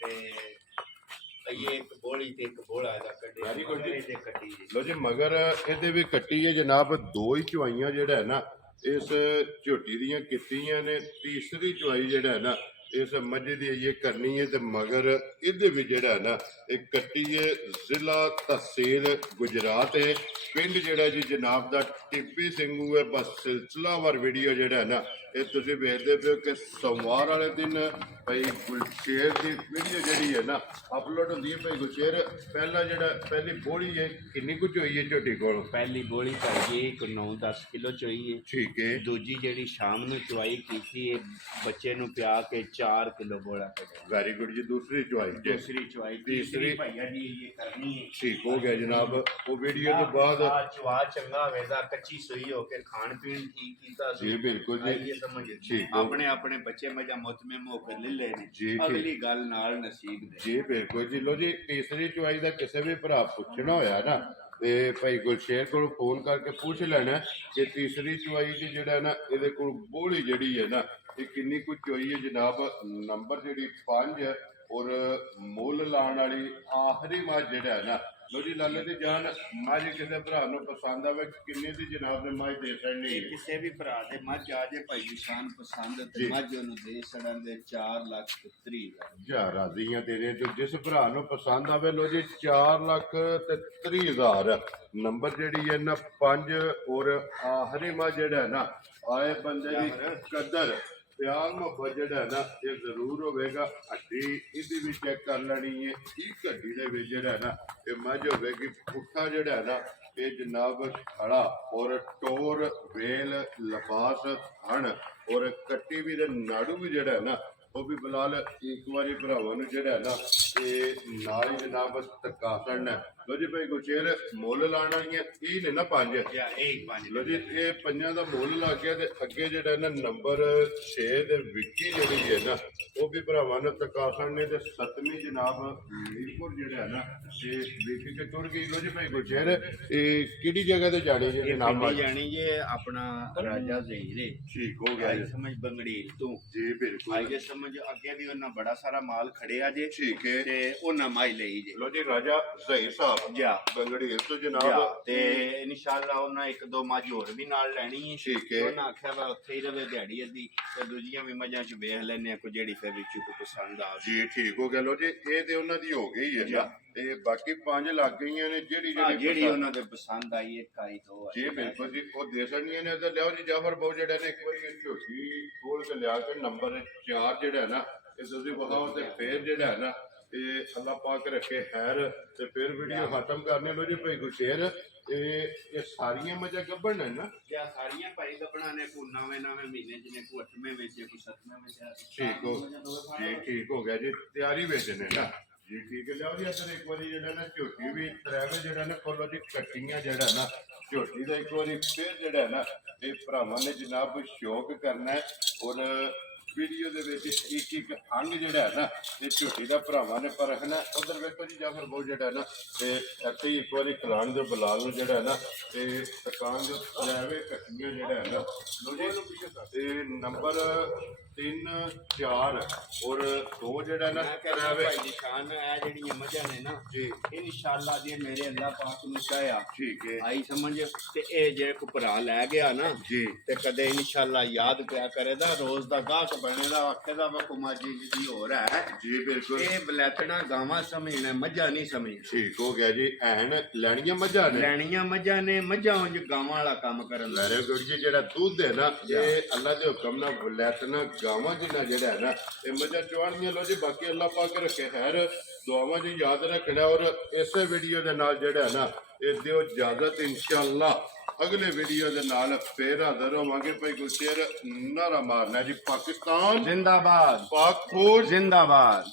ਤੇ ਇਹ ਇੱਕ ਬੋਲੀ ਤੇ ਇੱਕ ਬੋਲਾ ਇਹਦਾ ਕੱਢਿਆ Very good ਜੀ। ਇਹਦੇ ਕੱਟੀ ਜੀ ਲੋ ਜੀ ਮਗਰ ਇਹਦੇ ਵੀ ਕੱਟੀ ਹੈ ਜਨਾਬ ਦੋ ਹੀ ਚਵਾਈਆਂ ਜਿਹੜਾ ਹੈ ਨਾ ਇਸ ਝੋਟੀ ਦੀਆਂ ਕੀਤੀਆਂ ਨੇ ਤੀਸਰੀ ਚਵਾਈ ਜਿਹੜਾ ਹੈ ਨਾ ਇਸ ਮੱਝ ਦੀ ਇਹ ਕਰਨੀ ਹੈ ਤੇ ਮਗਰ ਇਹਦੇ ਵੀ ਜਿਹੜਾ ਹੈ ਨਾ ਇਹ ਕੱਟੀ ਹੈ ਜ਼ਿਲ੍ਹਾ ਤਹਿਸੀਲ ਗੁਜਰਾਤ ਹੈ ਪਿੰਡ ਜਿਹੜਾ ਜੀ ਜਨਾਬ ਦਾ ਟਿੱਬੀ ਸਿੰਘੂ ਹੈ ਬਸ ਸਿਲਸਿਲਾਵਾਰ ਵੀਡੀਓ ਜਿਹੜਾ ਹੈ ਨਾ ਇਹ ਤੁਸੀਂ ਵੇਖਦੇ ਪਿਓ ਕਿ ਸੋਮਵਾਰ ਵਾਲੇ ਦਿਨ ਭਾਈ ਗੁਲਸ਼ੇਰ ਦੀ ਵੀਡੀਓ ਜਿਹੜੀ ਹੈ ਨਾ ਅਪਲੋਡ ਹੁੰਦੀ ਹੈ ਭਾਈ ਗੁਲਸ਼ੇਰ ਪਹਿਲੀ ਬੋਲੀ ਹੈ ਕਿੰਨੀ ਕੁ ਹੋਈ ਹੈ ਝੋਟੀ ਕੋਲ ਪਹਿਲੀ ਬੋਲੀ ਭਾਈ ਜੀ ਇੱਕ 9-10 ਕਿਲੋ ਚੋਈ ਹੈ ਠੀਕ ਹੈ ਦੂਜੀ ਜਿਹੜੀ ਸ਼ਾਮ ਨੂੰ ਚੁਆਈ ਕੀਤੀ ਹੈ ਬੱਚੇ ਨੂੰ ਪਿਆ ਕੇ 4 ਕਿਲੋ ਬੋਲਾ ਕੱਢਿਆ ਵੈਰੀ ਗੁੱਡ ਜੀ ਦੂਸਰੀ ਚੁਆਈ ਜੇ ਦੂਸਰੀ ਚੁਆਈ ਤੀਸਰੀ ਤੀਸਰੀ ਭਈਆ ਜੀ ਇਹ ਕਰਨੀ ਹੈ ਠੀਕ ਹੋ ਗਿਆ ਜਨਾਬ ਉਹ ਵੀਡੀਓ ਤੋਂ ਬਾਅਦ ਚੁਆ ਚੰਗਾ ਹੋਵੇਗਾ ਕੱਚੀ ਸੂਈ ਹੋ ਕੇ ਖਾਣ ਪੀਣ ਠੀਕ ਕੀਤਾ ਸੀ ਜੀ ਬਿਲਕੁਲ ਜੀ ਇਹ ਸਮਝ ਠੀਕ ਹੋ ਆਪਣੇ ਆਪਣੇ ਬੱਚੇ ਮਜਾ ਮੁਤਮਮ ਹੋ ਕੇ ਲੈ ਲੈ ਨੇ ਜੀ, ਠੀਕ। ਅਗਲੀ ਗੱਲ ਨਾਲ ਨਸੀਬ ਦੇ ਜੀ ਬਿਲਕੁਲ ਜੀ ਲੋ ਜੀ ਤੀਸਰੀ ਚੁਆਈ ਦਾ ਕਿਸੇ ਵੀ ਭਰਾ ਪੁੱਛਣਾ ਹੋਇਆ ਨਾ ਤੇ ਭਾਈ ਗੁਲਸ਼ੇਰ ਕੋਲ ਫੋਨ ਕਰਕੇ ਪੁੱਛ ਲੈਣਾ ਕਿ ਤੀਸਰੀ ਚੁਆਈ ਦੀ ਜਿਹੜਾ ਨਾ ਇਹਦੇ ਕੋਲ ਬੋਲੀ ਜਿਹੜੀ ਹੈ ਨਾ ਇਹ ਕਿੰਨੀ ਕੁ ਚੋਈ ਹੈ ਜਨਾਬ ਨੰਬਰ ਜਿਹੜੀ 5 ਔਰ ਮੁੱਲ ਲਾਣ ਵਾਲੀ ਆਖਰੀ ਮਾਂ ਜਿਹੜਾ ਹੈ ਨਾ ਲੋ ਜੀ ਲਾਲੇ ਦੀ ਜਾਨ ਮੱਝ ਕਿਸੇ ਭਰਾ ਨੂੰ ਪਸੰਦ ਆਵੇ ਕਿੰਨੇ ਦੀ ਜਨਾਬ ਨੇ ਮੱਝ ਦੇ ਛੱਡਣੀ ਇਹ ਕਿਸੇ ਵੀ ਭਰਾ ਦੇ ਮੱਝ ਆ ਜੇ ਭਾਈ ਨਿਸ਼ਾਨ ਪਸੰਦ ਜੀ। ਤੇ ਮੱਝ ਉਹਨੂੰ ਦੇ ਛੜਨ ਦੇ 4,30,000 ਜਾ ਰਾਜ਼ੀਆਂ ਤੇਰੇ ਤੇ ਜਿਸ ਭਰਾ ਨੂੰ ਪਸੰਦ ਆਵੇ ਲੋ ਜੀ 4,30,000 ਨੰਬਰ ਜਿਹੜੀ ਹੈ ਨਾ 5 ਔਰ ਆਖਰੀ ਮੱਝ ਜਿਹੜਾ ਹੈ ਨਾ ਆਏ ਬੰਦੇ ਦੀ ਕਦਰ ਪਿਆਰ ਮੁਹੱਬਤ ਜਿਹੜਾ ਹੈ ਨਾ ਇਹ ਜ਼ਰੂਰ ਹੋਵੇਗਾ। ਹੱਡੀ ਇਹਦੀ ਵੀ ਚੈੱਕ ਕਰ ਲੈਣੀ ਹੈ। ਇਹ ਹੱਡੀ ਦੇ ਵਿੱਚ ਜਿਹੜਾ ਹੈ ਨਾ ਇਹ ਮੱਝ ਹੋਵੇਗੀ ਪੁੱਠਾ ਜਿਹੜਾ ਹੈ ਨਾ ਇਹ ਜਨਾਬ ਖੜਾ ਔਰ ਟੋਰ ਵੇਲ ਲਿਬਾਸ ਹਣ ਔਰ ਕੱਟੀ ਵੀ ਦੇ ਨਾੜੂ ਵੀ ਜਿਹੜਾ ਹੈ ਨਾ ਉਹ ਵੀ ਬਲਾਲ ਇੱਕ ਵਾਰੀ ਭਰਾਵਾਂ ਨੂੰ ਜਿਹੜਾ ਹੈ ਨਾ ਇਹ ਨਾਲ ਹੀ ਜਨਾਬ ਧੱਕਾ ਕਰਨਾ। ਲੋ ਜੀ ਭਾਈ ਗੁਚੇਰ ਮੁੱਲ ਲਾਣ ਵਾਲੀਆਂ ਇਹ ਨੇ ਨਾ 5 ਜਾਂ ਇਹ 5 ਲੋ ਜੀ ਇਹ ਪੰਜਾਂ ਦਾ ਮੁੱਲ ਲੱਗ ਗਿਆ ਤੇ ਅੱਗੇ ਜਿਹੜਾ ਨਾ ਨੰਬਰ 6 ਦੇ ਵਿੱਕੀ ਜਿਹੜੀ ਹੈ ਨਾ ਉਹ ਵੀ ਭਰਾਵਾਂ ਨੂੰ ਤਕਾਸਣ ਨੇ ਤੇ 7ਵੀਂ ਜਨਾਬ ਮੀਰਪੁਰ ਜਿਹੜਾ ਹੈ ਨਾ ਇਹ ਵਿੱਕੀ ਕੇ ਤੁਰ ਗਈ। ਲੋ ਜੀ ਭਾਈ ਗੁਰਸ਼ੇਰ ਇਹ ਕਿਹੜੀ ਜਗ੍ਹਾ ਤੇ ਜਾਣੀ ਜੀ ਇਹ ਜਨਾਬ ਪਿੰਡੀ ਜਾਣੀ ਜੇ ਆਪਣਾ ਰਾਜਾ ਜ਼ਹੀਰੇ ਠੀਕ ਹੋ ਗਿਆ ਆਈ ਜੀ ਸਮਝ ਬੰਗੜੀਲ ਤੋਂ ਜੀ ਬਿਲਕੁਲ ਆਈ ਜੇ ਸਮਝ ਅੱਗੇ ਵੀ ਉਹਨਾਂ ਬੜਾ ਸਾਰਾ ਮਾਲ ਖੜਿਆ ਜੇ ਠੀਕ ਹੈ। ਤੇ ਉਹਨਾਂ ਮਾਈ ਲਈ ਜੇ ਲੋ ਜੀ ਰਾਜਾ ਜ਼ਹੀਰ ਸਾਹਿਬ ਜਾ ਬੰਗੜੀ ਤੋਂ ਜਾ ਜਨਾਬ ਤੇ ਇਨਸ਼ਾਅੱਲਾ ਉਹਨਾਂ ਇੱਕ ਦੋ ਮੱਝ ਹੋਰ ਵੀ ਨਾਲ ਲੈਣੀ ਹੈ। ਠੀਕ ਹੈ। ਉਹਨਾਂ ਆਖਿਆ ਵਾ ਉੱਥੇ ਹੀ ਰਵੇ ਦਿਹਾੜੀ ਅੱਧੀ ਤੇ ਦੂਜੀਆਂ ਵੀ ਮੱਝਾਂ ਚ ਵੇਖ ਲੈਨੇ ਆ ਕੋਈ ਜਿਹੜੀ ਫਿਰ ਵਿੱਚੋਂ ਕੋਈ ਪਸੰਦ ਆ ਜਾਵੇ। ਜੀ ਠੀਕ ਹੋ ਗਿਆ। ਲੋ ਜੀ ਇਹ ਤੇ ਉਹਨਾਂ ਦੀ ਹੋ ਗਈ ਹੈ ਜੀ। ਨਾ ਤੇ ਬਾਕੀ 5 ਲੱਗ ਗਈਆਂ ਨੇ ਜਿਹੜੀ ਜਿਹੜੀ ਪਸੰਦ- ਉਹਨਾਂ ਦੇ ਪਸੰਦ ਆਈ ਇੱਕ ਆਈ ਦੋ ਆਈ। ਜੀ ਬਿਲਕੁਲ ਜੀ ਉਹ ਦੇ ਸਕਦੀਆਂ ਨੇ ਤੇ ਲਿਆਓ ਜੀ ਜਾਫਰ ਬਹੁ ਜਿਹੜਾ ਨੇ ਇੱਕ ਵਾਰੀ ਇਹ ਝੋਟੀ ਖੋਲ ਕੇ ਲਿਆ ਕੇ ਨੰਬਰ 4 ਜਿਹੜਾ ਹੈ ਨਾ ਇਹ ਤੁਸੀਂ ਬਤਾਓ ਤੇ ਫੇਰ ਜਿਹੜਾ ਹੈ ਨਾ ਇਹ ਅੱਲਾਹ ਪਾਕ ਰੱਖੇ ਖੈਰ ਤੇ ਫਿਰ ਵੀਡੀਓ ਖਤਮ ਕਰਨੇ। ਲੋ ਜੀ ਭਾਈ ਗੁਸ਼ੇਰ ਇਹ ਸਾਰੀਆਂ ਮੱਝਾਂ ਗੱਭਣ ਨੇ ਨਾ ਕਿਆ ਸਾਰੀਆਂ ਭਾਈ ਗੱਭਣਾ ਨੇ ਕੋ ਨਵੇਂ ਮਹੀਨੇ ਚ ਨੇ ਕੋ 8ਵੇਂ ਵਿੱਚ ਕੋ 7ਵੇਂ ਵਿੱਚ ਠੀਕ ਹੋ ਜੀ ਠੀਕ ਹੋ ਗਿਆ ਜੀ ਤਿਆਰੀ ਵਿੱਚ ਨੇ ਨਾ ਜੀ ਠੀਕ ਹੈ। ਲਿਆਓ ਜੀ ਇੱਧਰ ਇੱਕ ਵਾਰੀ ਜਿਹੜਾ ਨਾ ਝੋਟੀ ਵੀ ਤਰਾਵੇ ਜਿਹੜਾ ਨਾ ਖੋਲੋ ਜੀ ਕੱਟੀਆਂ ਜਿਹੜਾ ਨਾ ਝੋਟੀ ਦਾ ਇੱਕ ਵਾਰੀ ਫਿਰ ਜਿਹੜਾ ਹੈ ਨਾ ਇਹ ਭਰਾਵਾਂ ਨੇ ਜਨਾਬ ਸ਼ੌਕ ਕਰਨਾ ਹੈ ਔਰ ਵੀਡੀਓ ਦੇ ਵਿੱਚ ਇੱਕ ਇੱਕ ਅੰਗ ਜਿਹੜਾ ਹੈ ਨਾ ਇਹ ਝੋਟੀ ਦਾ ਭਰਾਵਾਂ ਨੇ ਪਰਖਣਾ। ਉਧਰ ਵੇਖੋ ਜੀ ਜਾਫਰ ਬਹੁਤ ਜਿਹੜਾ ਹੈ ਨਾ ਤੇ ਇੱਥੇ ਹੀ ਇੱਕ ਵਾਰੀ ਖਲਾਣ ਦੇ ਬਲਾਲ ਨੂੰ ਜਿਹੜਾ ਹੈ ਨਾ ਤੇ ਦੁਕਾਨ ਦੇ ਲੈਵੇ ਕੱਟੀਆਂ ਜਿਹੜਾ ਹੈ ਨਾ ਲੋ ਜੀ ਤੇ ਨੰਬਰ 3 4 ਔਰ 2 ਜਿਹੜਾ ਨਾ ਮੈਂ ਕਹਿੰਦਾ ਭਾਈ ਨਿਸ਼ਾਨ ਇਹ ਜਿਹੜੀਆਂ ਮੱਝਾਂ ਨੇ ਨਾ ਜੀ ਇਹ ਇਨਸ਼ਾਅੱਲਾ ਜੇ ਮੇਰੇ ਅੱਲਾਹ ਪਾਕ ਨੂੰ ਚਾਹਿਆ ਠੀਕ ਹੈ ਆਈ ਸਮਝ ਤੇ ਇਹ ਜੇ ਕੋ ਭਰਾ ਲੈ ਗਿਆ ਨਾ ਜੀ ਤੇ ਕਦੇ ਇਨਸ਼ਾਅੱਲਾ ਯਾਦ ਪਿਆ ਕਰੇਦਾ ਰੋਜ਼ ਦਾ ਗਾਹਕ ਬਣੇਦਾ ਆਖੇਦਾ ਵਾ ਕੁਮਾਜੀ ਜੀ ਹੋਰ ਹੈ ਜੀ ਬਿਲਕੁਲ ਇਹ ਬਲੈਤਣਾ ਗਾਵਾਂ ਸਮਝਣਾ ਮੱਝਾਂ ਨਹੀਂ ਸਮਝਣਾ। ਠੀਕ ਹੋ ਗਿਆ ਜੀ ਐਨ ਲੈਣੀਆਂ ਮੱਝਾਂ ਨੇ ਲੈਣੀਆਂ ਮੱਝਾਂ ਨੇ ਮੱਝਾਂ ਉਂਝ ਗਾਵਾਂ ਵਾਲਾ ਕੰਮ ਕਰਨ ਦਾ। ਵੈਰੀ ਗੁੱਡ ਜੀ ਜਿਹੜਾ ਦੁੱਧ ਹੈ ਨਾ ਇਹ ਅੱਲਾ ਦੇ ਹੁਕਮ ਨਾਲ ਵਲੈਤਨਾ ਗਾਵਾਂ ਜਿੰਨਾ ਜਿਹੜਾ ਹੈ ਨਾ ਇਹ ਮੱਝਾਂ ਚਵਾਣੀਆਂ। ਲੋ ਜੀ ਬਾਕੀ ਅੱਲਾ ਪਾਕ ਰੱਖੇ ਖੈਰ ਦੁਆਵਾਂ ਜੀ ਯਾਦ ਰੱਖਣਾ ਔਰ ਇਸੇ ਵੀਡੀਓ ਦੇ ਨਾਲ ਜਿਹੜਾ ਹੈ ਨਾ ਇਹ ਦਿਓ ਇਜਾਜ਼ਤ ਇਨਸ਼ਾਅੱਲਾ ਅਗਲੇ ਵੀਡੀਓ ਦੇ ਨਾਲ ਫੇਰ ਹਾਜ਼ਰ ਹੋਵਾਂਗੇ। ਭਾਈ ਗੁਰਸ਼ੇਰ ਨਾਰਾ ਮਾਰਨਾ ਜੀ ਪਾਕਿਸਤਾਨ ਜ਼ਿੰਦਾਬਾਦ ਪਾਕ ਫੌਜ ਜ਼ਿੰਦਾਬਾਦ।